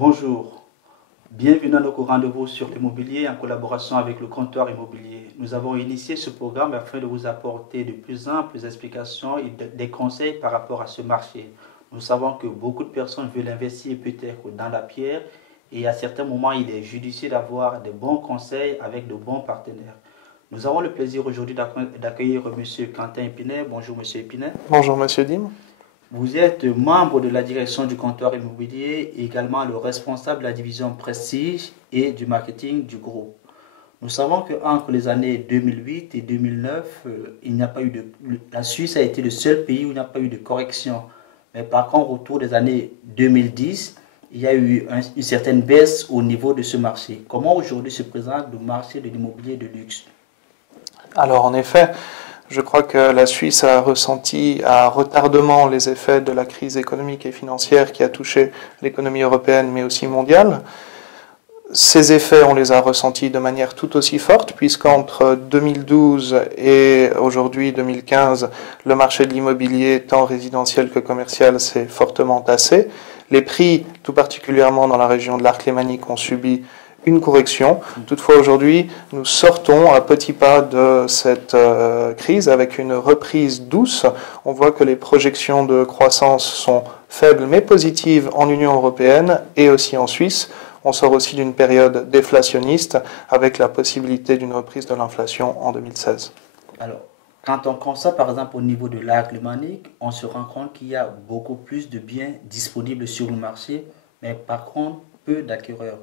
Bonjour, bienvenue à notre rendez-vous sur l'immobilier en collaboration avec le comptoir immobilier. Nous avons initié ce programme afin de vous apporter de plus amples explications et des conseils par rapport à ce marché. Nous savons que beaucoup de personnes veulent investir peut-être dans la pierre et à certains moments il est judicieux d'avoir de bons conseils avec de bons partenaires. Nous avons le plaisir aujourd'hui d'accueillir M. Quentin Epinet. Bonjour M. Epinet. Bonjour M. Dim. Vous êtes membre de la direction du comptoir immobilier et également le responsable de la division Prestige et du marketing du groupe. Nous savons qu'entre les années 2008 et 2009, la Suisse a été le seul pays où il n'y a pas eu de correction. Mais par contre, autour des années 2010, il y a eu une certaine baisse au niveau de ce marché. Comment aujourd'hui se présente le marché de l'immobilier de luxe? Alors en effet, je crois que la Suisse a ressenti à retardement les effets de la crise économique et financière qui a touché l'économie européenne mais aussi mondiale. Ces effets, on les a ressentis de manière tout aussi forte puisqu'entre 2012 et aujourd'hui 2015, le marché de l'immobilier, tant résidentiel que commercial, s'est fortement tassé. Les prix, tout particulièrement dans la région de l'Arc lémanique, ont subi une correction. Toutefois, aujourd'hui, nous sortons à petits pas de cette crise avec une reprise douce. On voit que les projections de croissance sont faibles mais positives en Union européenne et aussi en Suisse. On sort aussi d'une période déflationniste avec la possibilité d'une reprise de l'inflation en 2016. Alors, quand on constate par exemple au niveau de l'Arc lémanique, on se rend compte qu'il y a beaucoup plus de biens disponibles sur le marché, mais par contre, peu d'acquéreurs.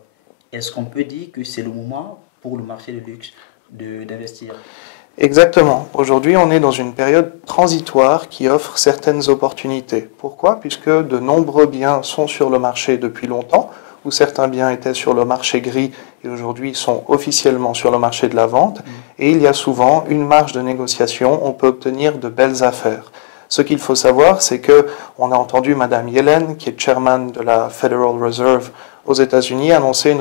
Est-ce qu'on peut dire que c'est le moment pour le marché de luxe d'investir? Exactement. Aujourd'hui, on est dans une période transitoire qui offre certaines opportunités. Pourquoi? Puisque de nombreux biens sont sur le marché depuis longtemps, où certains biens étaient sur le marché gris et aujourd'hui sont officiellement sur le marché de la vente. Et il y a souvent une marge de négociation, on peut obtenir de belles affaires. Ce qu'il faut savoir, c'est que on a entendu Madame Yellen, qui est chairman de la Federal Reserve aux États-Unis, annoncer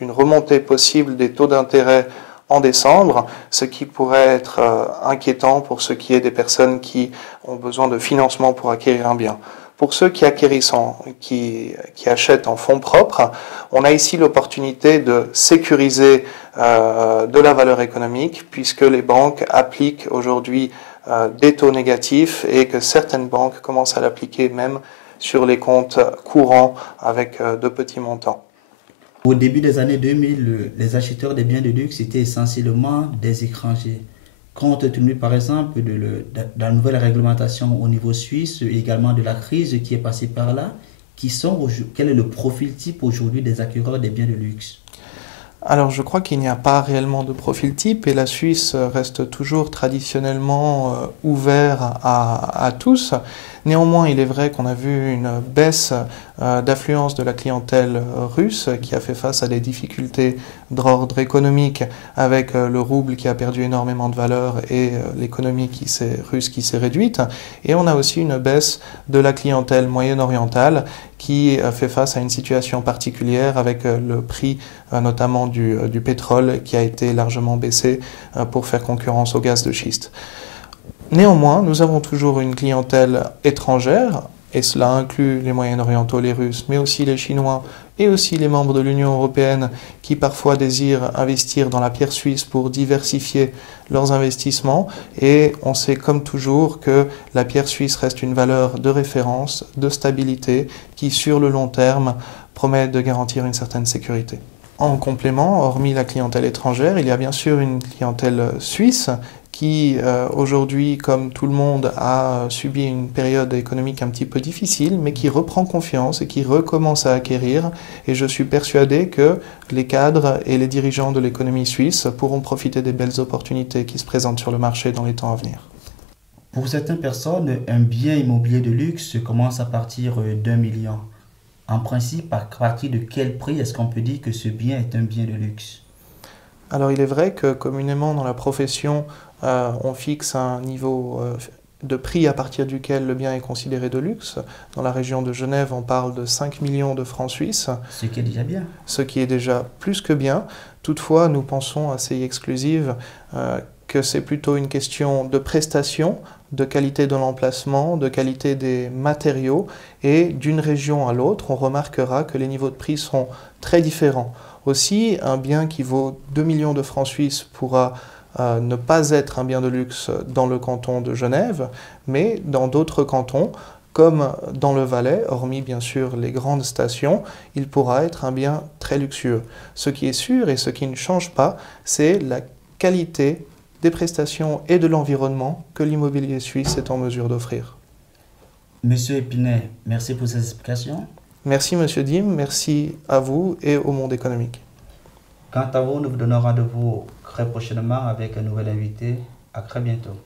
une remontée possible des taux d'intérêt en décembre, ce qui pourrait être inquiétant pour ce qui est des personnes qui ont besoin de financement pour acquérir un bien. Pour ceux qui qui achètent en fonds propres, on a ici l'opportunité de sécuriser de la valeur économique, puisque les banques appliquent aujourd'hui des taux négatifs et que certaines banques commencent à l'appliquer même sur les comptes courants avec de petits montants. Au début des années 2000, les acheteurs des biens de luxe étaient essentiellement des étrangers. Compte tenu par exemple de la nouvelle réglementation au niveau suisse et également de la crise qui est passée par là, quel est le profil type aujourd'hui des acquéreurs des biens de luxe? Alors je crois qu'il n'y a pas réellement de profil type et la Suisse reste toujours traditionnellement ouverte à tous. Néanmoins, il est vrai qu'on a vu une baisse d'affluence de la clientèle russe qui a fait face à des difficultés d'ordre économique avec le rouble qui a perdu énormément de valeur et l'économie russe qui s'est réduite. Et on a aussi une baisse de la clientèle moyen-orientale qui fait face à une situation particulière avec le prix notamment du pétrole qui a été largement baissé pour faire concurrence au gaz de schiste. Néanmoins, nous avons toujours une clientèle étrangère, et cela inclut les Moyen-Orientaux, les Russes, mais aussi les Chinois et aussi les membres de l'Union européenne qui parfois désirent investir dans la pierre suisse pour diversifier leurs investissements. Et on sait comme toujours que la pierre suisse reste une valeur de référence, de stabilité, qui sur le long terme promet de garantir une certaine sécurité. En complément, hormis la clientèle étrangère, il y a bien sûr une clientèle suisse qui aujourd'hui, comme tout le monde, a subi une période économique un petit peu difficile, mais qui reprend confiance et qui recommence à acquérir. Et je suis persuadé que les cadres et les dirigeants de l'économie suisse pourront profiter des belles opportunités qui se présentent sur le marché dans les temps à venir. Pour certaines personnes, un bien immobilier de luxe commence à partir d'1 million. En principe, à partir de quel prix est-ce qu'on peut dire que ce bien est un bien de luxe? Alors il est vrai que communément dans la profession, on fixe un niveau de prix à partir duquel le bien est considéré de luxe. Dans la région de Genève, on parle de 5 millions de francs suisses. Ce qui est déjà bien. Ce qui est déjà plus que bien. Toutefois, nous pensons à CI Exclusive que c'est plutôt une question de prestation, de qualité de l'emplacement, de qualité des matériaux, et d'une région à l'autre, on remarquera que les niveaux de prix sont très différents. Aussi, un bien qui vaut 2 millions de francs suisses pourra ne pas être un bien de luxe dans le canton de Genève, mais dans d'autres cantons, comme dans le Valais, hormis bien sûr les grandes stations, il pourra être un bien très luxueux. Ce qui est sûr et ce qui ne change pas, c'est la qualité des prestations et de l'environnement que l'immobilier suisse est en mesure d'offrir. Monsieur Épinay, merci pour ces explications. Merci Monsieur Dim, merci à vous et au monde économique. Quant à vous, nous vous donnons rendez-vous très prochainement avec un nouvel invité. À très bientôt.